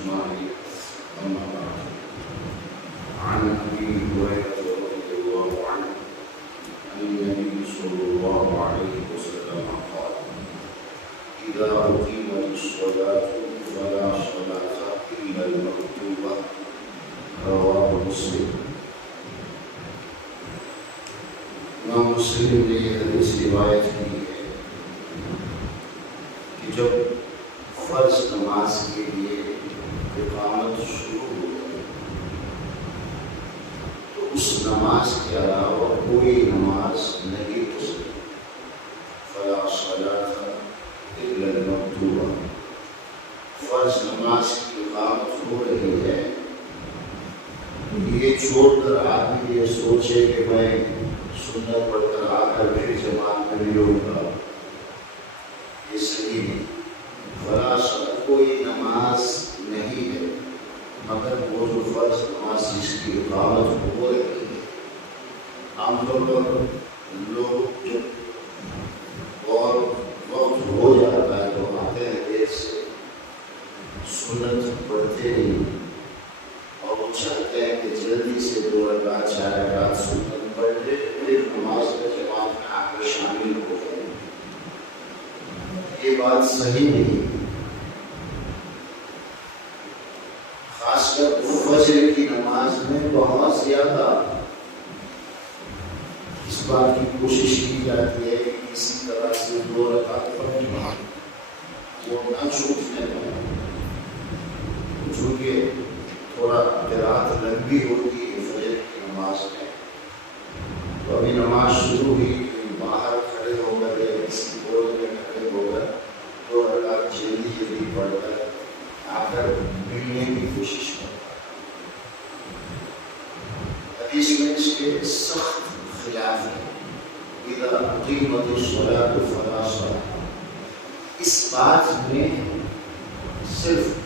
أجمعين. أما بعد، عن أبي هريرة رضي الله عنه عن النبي صلى الله عليه وسلم قال: إذا أقيمت الصلاة فلا صلاة إلا المكتوبة. رواه مسلم. امام مسلم نے یہ حدیث روایت کی ہے کہ جب فرض نماز کے لیے اقامت شروع ہو جائے تو اس نماز کے علاوہ کوئی نماز نہیں ہو سکتی. فلا صلاۃ الا المکتوبہ. فرض نماز کی اقامت ہو رہی ہے، یہ چھوڑ کر آدمی یہ سوچے کہ میں سنت پڑھ کر آ کر پھر جماعت میں نہیں ہوگا، یہ صحیح نہیں. فلا صلاۃ کوئی نماز نہیں ہے مگر وہ جو فرض نماز جس کی اقامت ہو رہی ہے. عام طور پر لوگ جب اور وقت ہو جاتا ہے تو آتے ہیں دیر سے، سنت پڑھتے نہیں اور وہ چاہتے ہیں کہ جلدی سے 2 رکعت 4 رکعت سنت پڑھ لے، پھر نماز میں جماعت میں آ کر شامل ہو جائے. یہ بات صحیح نہیں. خاص کر فجر کی نماز میں بہت زیادہ اس بات کی کوشش کی جاتی ہے کہ کسی طرح سے 2 رکعت پڑھیں وہ نہ چھوٹنے پائے، چونکہ تھوڑا قرات لمبی ہوتی ہے فجر کی نماز میں. تو ابھی نماز شروع ہوئی، باہر کھڑے ہو کر یا کسی گول میں کھڑے ہو کر 2 رکعت جلدی پڑھ کر آ کر ملنے کی کوشش کرتا. حدیث میں اس کے سخت خلاف ہے. اذا اقیمت الصلاۃ فلا صلاۃ. اس بات میں صرف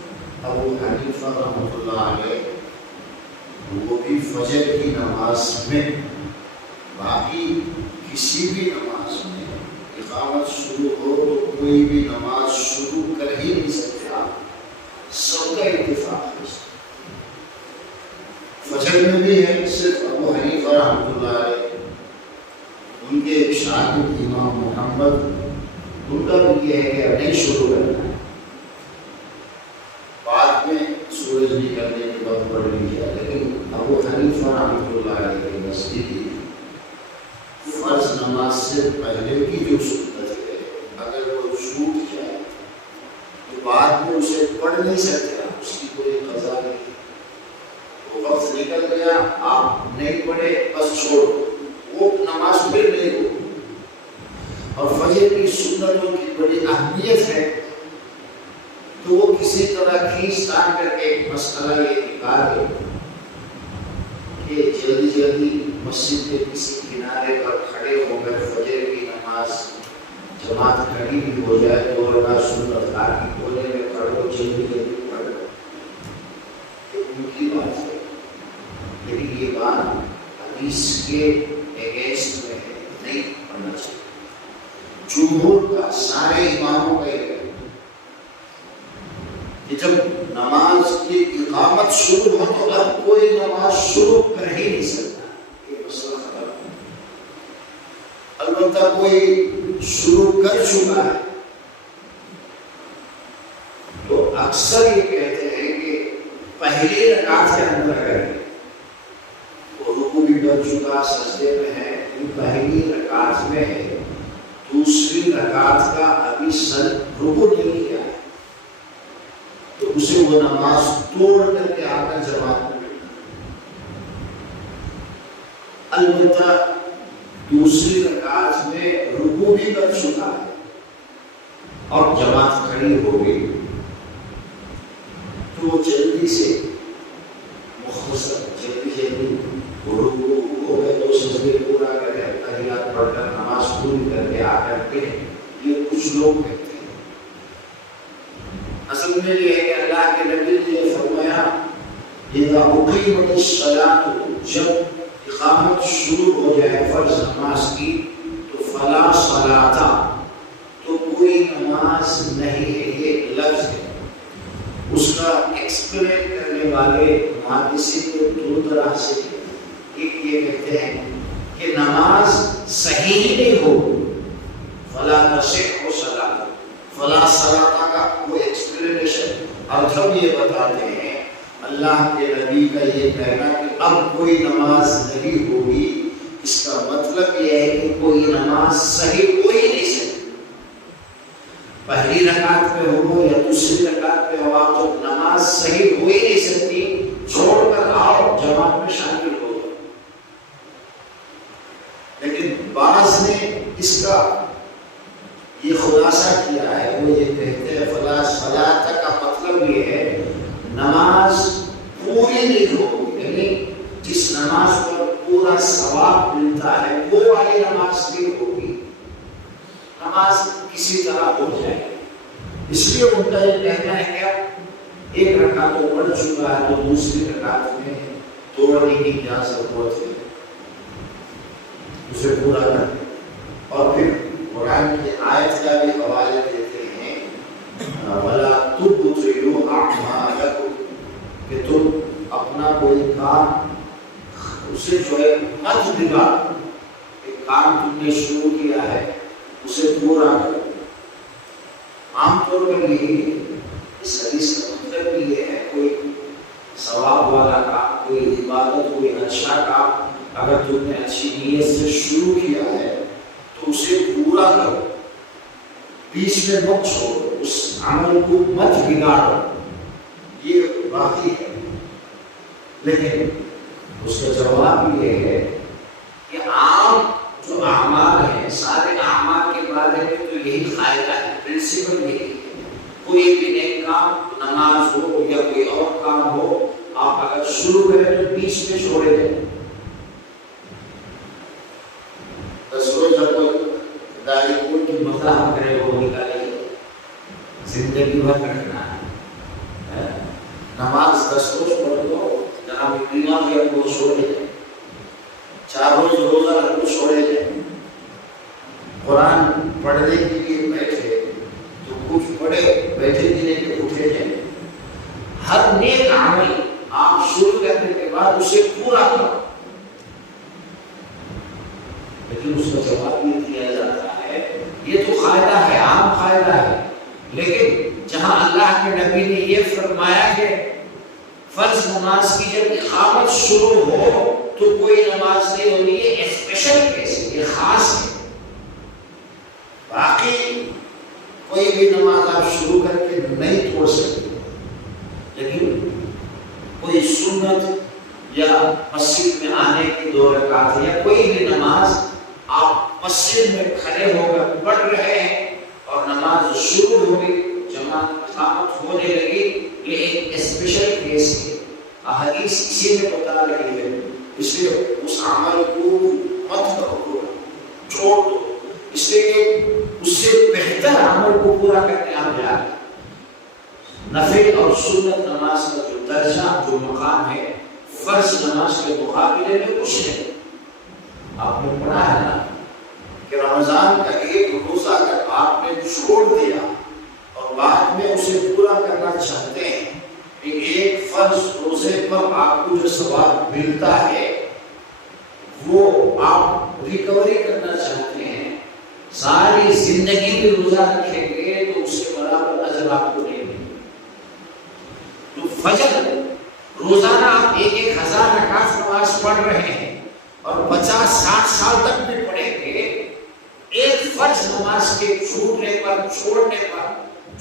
ابو حنیفہ رحمۃ اللہ علیہ وہ بھی فجر کی نماز میں، باقی کسی بھی نماز میں اقامت شروع ہو تو کوئی بھی نماز شروع کر ہی نہیں سکتے. آپ سب کا اتفاق ہے. فجر میں بھی ہے صرف ابو حنیفہ رحمۃ اللہ علیہ، ان کے شاگرد امام محمد، ان کا بھی یہ ہے کہ اب نہیں شروع کرنا ہے، بعد میں سورج نکلنے کے بعد پڑھ لی جائے. لیکن ابو حنیفہ رحمۃ اللہ علیہ کے نزدیک فرض نماز سے پہلے کی جو سنت ہے اگر وہ چھوٹ جائے تو بعد میں اسے پڑھ نہیں سکتے. اس کی کوئی قضا نہیں. وہ وقت نکل گیا، آپ نہیں پڑھے بس چھوڑو، وہ نماز پھر نہیں ہو. اور فجر کی سنتوں کی بڑی اہمیت ہے تو وہ کسی طرح کھینچ تان کر کے ایک مسئلہ یہ نکال دے کہ جلدی جلدی مسجد کے کسی کنارے پر کھڑے ہو کر فجر کی نماز جماعت کھڑی بھی ہو جائے 2 رکعت سنت کی کونے میں پڑھو، جلدی جلدی پڑھو. یہ ان کی بات ہے، لیکن یہ بات حدیث کے اگینسٹ میں ہے، نہیں پڑھنا چاہیے. جمہور کا، سارے اماموں کا یہ کہ جب نماز کی اقامت شروع ہو تو اب کوئی نماز شروع کر ہی نہیں سکتا. یہ مسئلہ ختم. البتہ کوئی شروع کر چکا ہے تو اکثر یہ کہتے ہیں کہ پہلی رکعت کے اندر اگر وہ رکوع بھی کر چکا، سجدے میں ہے، پہلی رکعت میں ہے، دوسری رکعت کا ابھی سر رکوع نہیں کیا ہے تو اسے وہ نماز توڑ کر کے آ کر جماعت میں بیٹھنا. البتہ دوسری رکعت میں رکوع بھی کر چکا ہے اور جماعت کھڑی ہو گئی تو وہ جلدی سے مختصر جلدی وہ رکوع ہو گئے تو سجدے پورا کر کے تحیات پڑھ کر نماز پوری کر کے آ کر کے، یہ کچھ لوگ کہتے ہیں. اصل میں یہ ہے کہ اللہ کے نبی نے فرمایا اذا اقیمت الصلاۃ، جب اقامت شروع ہو جائے فرض نماز کی تو فلا صلاۃ، تو کوئی نماز نہیں ہے. یہ لفظ ہے اس کا ایکسپلین کرنے والے محدثین کو دو طرح سے، ایک یہ کہتے ہیں کہ نماز صحیح ہی نہیں ہو فلا تصح صلاۃ، فلا صلاۃ کا وہ ایکسپلینیشن مطلب یہ بتاتے ہیں اللہ کے نبی کا یہ کہنا کہ اب کوئی نماز نہیں ہوگی، اس کا مطلب یہ ہے کہ کوئی نماز صحیح ہو ہی نہیں سکتی۔ پہلی رکعت پہ ہو یا دوسری رکعت پہ ہو، آپ جب نماز صحیح ہو ہی نہیں سکتی، چھوڑ کر آؤ جماعت میں شامل ہو۔ لیکن بعض نے اس کا یہ خلاصہ کیا ہے، وہ یہ کہتے ہیں فلا صلاۃ کا مطلب یہ ہے نماز پوری نہیں ہوگی، یعنی جس نماز پر پورا ثواب ملتا ہے وہ والی نماز نہیں ہوگی، نماز کسی طرح ہو جائے۔ اس لیے ان کا یہ کہنا ہے کہ ایک رکعت تو پڑھ چکا ہے تو دوسری رکعت میں توڑنے کی کیا ضرورت ہے، اسے پورا کر۔ اور پھر قرآن کی آیت کا بھی حوالے دیتے ہیں وَلَا تُبْطِلُوا أَعْمَالَكُمْ، کہ تم اپنا کوئی کام اسے جو ہے مت بگاڑ، ایک کام تم نے شروع کیا ہے اسے پورا کرو۔ عام طور پر یہ اس حدیث کا مطلب بھی یہ ہے کوئی ثواب والا کام، کوئی عبادت، کوئی اچھا کام اگر تم نے اچھی نیت سے شروع کیا ہے تو اسے پورا کرو، بیچ میں مت چھوڑو، اس عمل کو مت بگاڑو، یہ باقی ہے۔ لیکن اس کا جواب یہ ہے کہ عام جو اعمال ہیں، سارے اعمال کے بارے میں تو یہی قاعدہ ہے، پرنسپل یہی ہے، کوئی بھی نیک کام، نماز ہو یا کوئی اور کام ہو، آپ اگر شروع کریں تو بیچ میں چھوڑے جائیں۔ داڑھی کی مزاح کرے وہ نکالے، زندگی بھر رکھنا ہے۔ نماز 10 روز پڑھ دو، جہاں بھی بیمار ہے وہ چھوڑے جائیں، 4 روز روزہ رکھ کو چھوڑے جائیں۔ قرآن پڑھنے کے لیے بیٹھے تو کچھ پڑھے، بیٹھے بھی نہیں کہ اٹھے جائیں۔ ہر نیک عمل آپ شروع کرنے کے بعد اسے پورا کرو، لیکن اس کا جواب یہ دیا جاتا ہے یہ تو قاعدہ ہے، عام قاعدہ ہے، لیکن جہاں اللہ کے نبی نے یہ فرمایا کہ فرض نماز کی جب اقامت شروع ہو تو کوئی نماز نہیں ہونی، یہ اسپیشل کیس ہے، یہ خاص ہے۔ باقی کوئی بھی نماز آپ شروع کر کے نہیں توڑ سکتے، لیکن کوئی سنت یا مسجد میں آنے کی 2 رکعت یا کوئی بھی نماز آپ مسجد میں کھڑے ہو کر پڑھ رہے ہیں اور نماز شروع ہو گئی، جماعت اقامت ہونے لگی، یہ ایک اسپیشل کیس ہے۔ احادیث اسی میں بتا رہی ہے، اس لیے اس عمل کو مت کرو، چھوڑ دو، اس لیے کہ اس سے بہتر عمل کو پورا کرنے آپ جا رہے ہیں۔ نفل اور سنت نماز کا جو درجہ، جو مقام ہے، فرض نماز کے مقابلے میں کچھ نہیں۔ آپ نے پڑھا ہے نا کہ رمضان کا ایک روزہ اگر آپ نے چھوڑ دیا اور بعد میں اسے پورا کرنا چاہتے ہیں، ایک فرض روزے پر آپ کو جو ثواب ملتا ہے وہ آپ ریکوری کرنا چاہتے ہیں، ساری زندگی میں روزہ رکھیں گے تو اس کے برابر اجر آپ کو نہیں ملے۔ تو فجر روزانہ آپ 1000 رکعت نماز پڑھ رہے ہیں اور 50-60 سال تک بھی پڑھیں گے، ایک فرض نماز کے چھوڑنے پر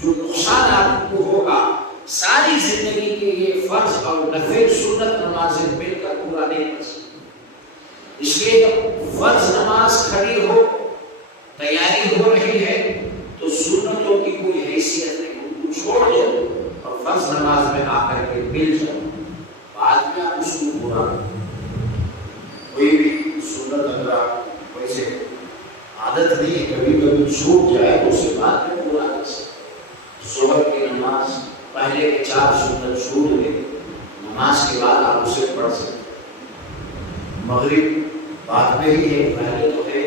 جو نقصان آپ کو ہوگا، ساری زندگی کے یہ فرض اور نفل سنت نمازیں مل کر پورا نہیں کر سکتے۔ اس لیے جب فرض نماز کھڑی ہو، تیاری ہو رہی ہے، تو سنتوں کی کوئی حیثیت نہیں، ان کو چھوڑ دو اور فرض نماز میں آ کر کے مل جاؤ، بعد میں آپ اس کو پورا کرو۔ کوئی بھی سنت اگر آپ ویسے عادت نہیں ہے، کبھی کبھی چھوٹ جائے تو اسے بعد میں پورا کر سکتے۔ صبح کی نماز پہلے کے 4 سنت چھوٹ گئے، نماز کے بعد آپ اسے پڑھ سکتے۔ مغرب بعد میں ہی ہے، پہلے تو ہے،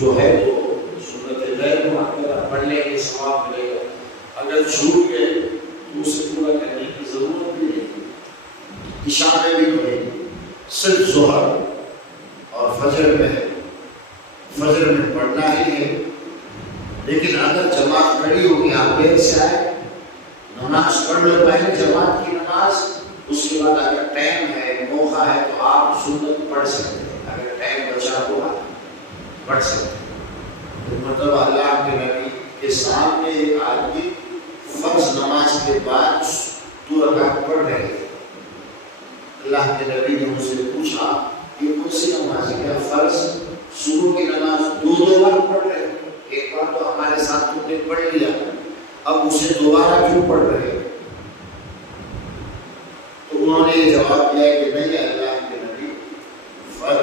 جو ہے تو سنت غیر مؤکدہ پڑھ لیں گے، ثواب ملے گا۔ اگر چھوٹ گئے تو اسے پورا عشاء میں بھی پڑھیں گے، صرف ظہر اور فجر میں پڑھنا ہی ہے۔ لیکن اگر جماعت کھڑی ہوگی، آپ دیر سے آئے، نماز پڑھ لو پہلے جماعت کی نماز، اس کے بعد اگر ٹائم ہے، موقع ہے تو آپ سنت پڑھ سکتے ہیں، اگر ٹائم بچا ہوا پڑھ سکتے ہیں۔ مطلب اللہ کے نبی کے سامنے ایک آدمی فرض نماز کے بعد 2 رکعت پڑھ رہے تھے۔ اللہ کے نبی نے ان سے پوچھا یہ کون سی نماز ہے؟ کیا فرض صبح کی نماز 2 بار پڑھ رہے ہیں؟ ایک بار تو ہمارے ساتھ تم نے پڑھ لیا، اب اسے دوبارہ کیوں پڑھ رہے ہیں؟ تو انہوں نے یہ جواب دیا کہ نہیں اللہ کے نبی،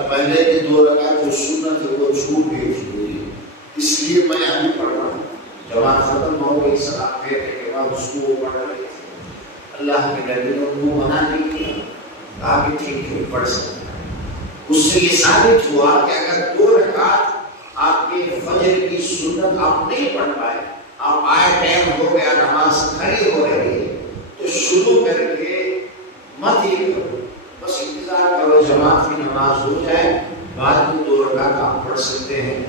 پہلے کی 2 رکعت جو سنت ہے وہ چھوٹ گئی تھی، اس لیے میں ابھی پڑھ رہا ہوں۔ جماعت ختم ہو گئی، سلام پھیرنے کے بعد اس کو وہ پڑھ رہے تھے۔ اللہ کے نبی نے ان کو منع نہیں کیا، کہا کہ ٹھیک ہے پڑھ سکتے ہیں۔ اس سے یہ ثابت ہوا کہ اگر 2 رکعت آپ کے فجر کی سنت آپ نہیں پڑھ پائے، آپ آئے ٹائم ہو گیا، نماز کھڑی ہو رہی ہے، تو شروع کر کے مت یہ کرو، بس انتظار کرو جماعت کی نماز ہو جائے، بعد میں 2 رکعت آپ پڑھ سکتے ہیں۔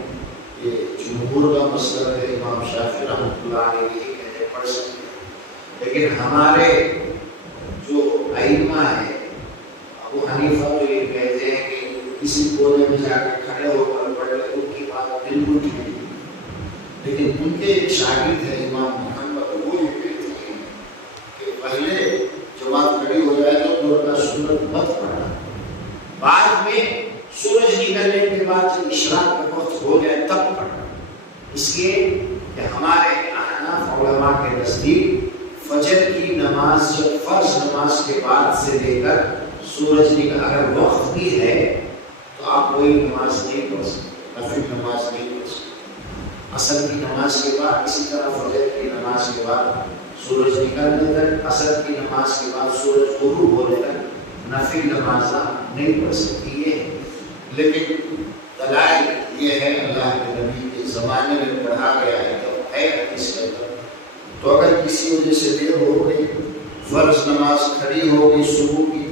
یہ جمہور کا مسئلہ ہے، امام شافعی رحمۃ اللہ علیہ یہ کہتے ہیں پڑھ سکتے ہیں، لیکن ہمارے جو ائمہ ہیں، ابو حنیفہ تو یہ کہتے ہیں کہ کسی کونے میں جا کے کھڑے ہو کر پڑھ لے، ان کی بات بالکل ٹھیک ہے۔ لیکن ان کے ایک شاگرد ہے امام محمد، وہ یہ کہتے ہیں کہ پہلے جماعت کھڑی ہو جائے تو 2 رکعت سنت مت پڑھنا، بعد میں سورج نکلنے کے بعد جب اشراق کا وقت ہو جائے تب پڑھنا۔ اس لیے کہ ہمارے احناف علماء کے نزدیک فجر کی نماز جب فرض نماز کے بعد سے لے کر سورج نکل اگر وقت بھی ہے تو آپ کوئی نماز نہیں پڑھ سکتے، نفل نماز نہیں پڑھ سکتے۔ عصر کی نماز کے بعد، اسی طرح فجر کی نماز کے بعد سورج نکلنے تک، عصر کی نماز کے بعد سورج غروب ہونے تک نفل نماز نہیں پڑھ سکتی ہے۔ لیکن دلائل یہ ہے اللہ کے نبی کے زمانے میں پڑھا گیا ہے تو ہے حدیث کے اندر۔ تو اگر کسی وجہ سے دیر ہو گئی، فرض نماز کھڑی ہو گئی صبح کی،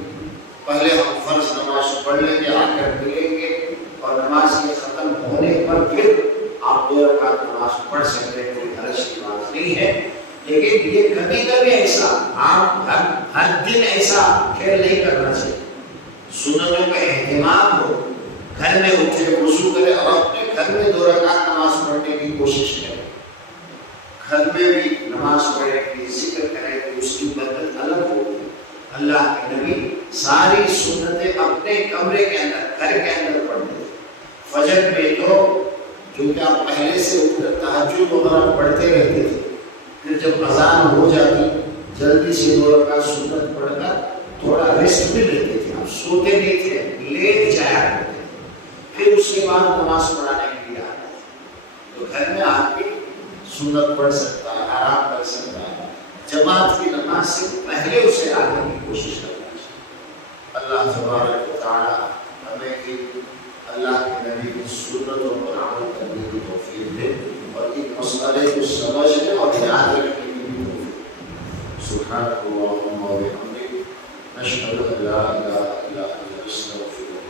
پہلے ہم فرض نماز پڑھ لیں گے، آ کر ملیں گے، اور نماز کے ختم ہونے پر پھر آپ 2 رکعت نماز پڑھ سکتے ہیں، کوئی حرج کی بات نہیں ہے۔ لیکن یہ کبھی کبھی ایسا، آپ ہر دن ایسا کھیل نہیں کرنا چاہیے۔ سنتوں کا اہتمام ہو، گھر میں اٹھے وضو کرے اور اپنے گھر میں 2 رکعت نماز پڑھنے کی کوشش کرے، گھر میں بھی نماز پڑھنے کی ذکر کرے کہ اس کی برکت الگ ہوگی۔ اللہ کے نبی ساری سنتیں اپنے کمرے کے اندر، گھر کے اندر پڑھتے تھے۔ فجر میں تو کیونکہ آپ پہلے سے اٹھ کر تہجد وغیرہ پڑھتے رہتے تھے، پھر جب اذان ہو جاتی جلدی سے 2 رکعت سنت پڑھ کر تھوڑا ریسٹ بھی لیتے تھے، آپ سوتے نہیں تھے، لیٹ جایا کرتے تھے، پھر اس کے بعد نماز پڑھانے کے لیے آتے تھے۔ تو گھر میں آدمی سنت پڑھ سکتا ہے، آرام کر سکتا ہے، جماعت کی نماز سے پہلے اسے آنے کی کوشش کرنا چاہیے۔ اللہ تبارک و تعالی ہمیں اللہ کے نبی کی سنتوں پر عمل کرنے کی توفیق دے اور ان مسئلے کو سمجھنے اور یاد رکھنے کی توفیق۔ سبحانک اللہم و بحمدک، نشہد ان لا الہ الا انت،